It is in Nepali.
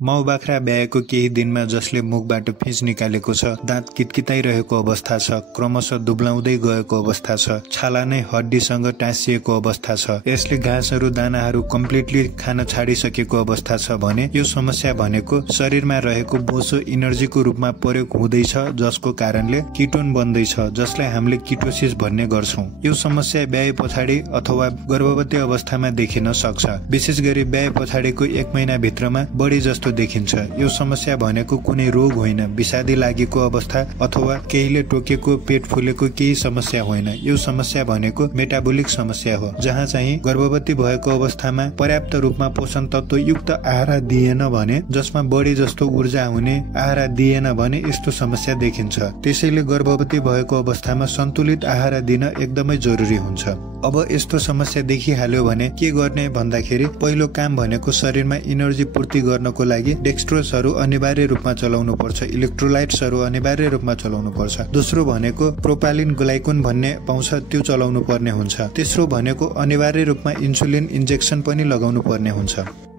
माउ बाख्रा ब्याएको केही दिनमा जसले मुखबाट फिँच निकालेको छ, दाँत कितकिताइरहेको अवस्था छ, क्रमशः दुब्लाउँदै गएको अवस्था छ, छाला नै हड्डीसँग टाँसिएको अवस्था छ, यसले घाँसहरू दानाहरू कम्प्लिटली खान छाडिसकेको अवस्था छ भने यो समस्या भनेको शरीरमा रहेको बोसो इनर्जीको रूपमा प्रयोग हुँदैछ, जसको कारणले किटोन बन्दैछ, जसलाई हामीले किटोसिस भन्ने गर्छौं। यो समस्या ब्याए पछाडि अथवा गर्भवती अवस्थामा देखिन सक्छ। विशेष गरी ब्याए पछाडिको 1 महिना भित्रमा बढी जस्तो देखिन्छ। यो समस्या भनेको कुनै रोग होइन, विषादी लागेको अवस्था अथवा केहीले टोकेको, पेट फुलेको केही समस्या होइन। यो समस्या भनेको मेटाबोलिक समस्या हो, जहाँ चाहिँ गर्भवती भएको अवस्थामा पर्याप्त रूपमा पोषण तत्व युक्त आहार दिएन भने, जसमा बढी जस्तो ऊर्जा हुने आहार दिएन भने यस्तो समस्या देखिन्छ। त्यसैले गर्भवती भएको अवस्थामा सन्तुलित आहार दिन एकदमै जरुरी हुन्छ। अब यस्तो समस्या देखिहाल्यो भने के गर्ने भन्दाखेरि पहिलो काम भनेको शरीरमा इनर्जी पूर्ति गर्नको लागि डेक्स्ट्रोसहरू अनिवार्य रूपमा चलाउनु पर्छ, इलेक्ट्रोलाइट्सहरू अनिवार्य रूपमा चलाउनु पर्छ। दोस्रो भनेको प्रोपालिन ग्लाइकोन भन्ने पाउँछ, त्यो चलाउनु पर्ने हुन्छ। तेस्रो भनेको अनिवार्य रूपमा इन्सुलिन इन्जेक्सन पनि लगाउनु पर्ने हुन्छ।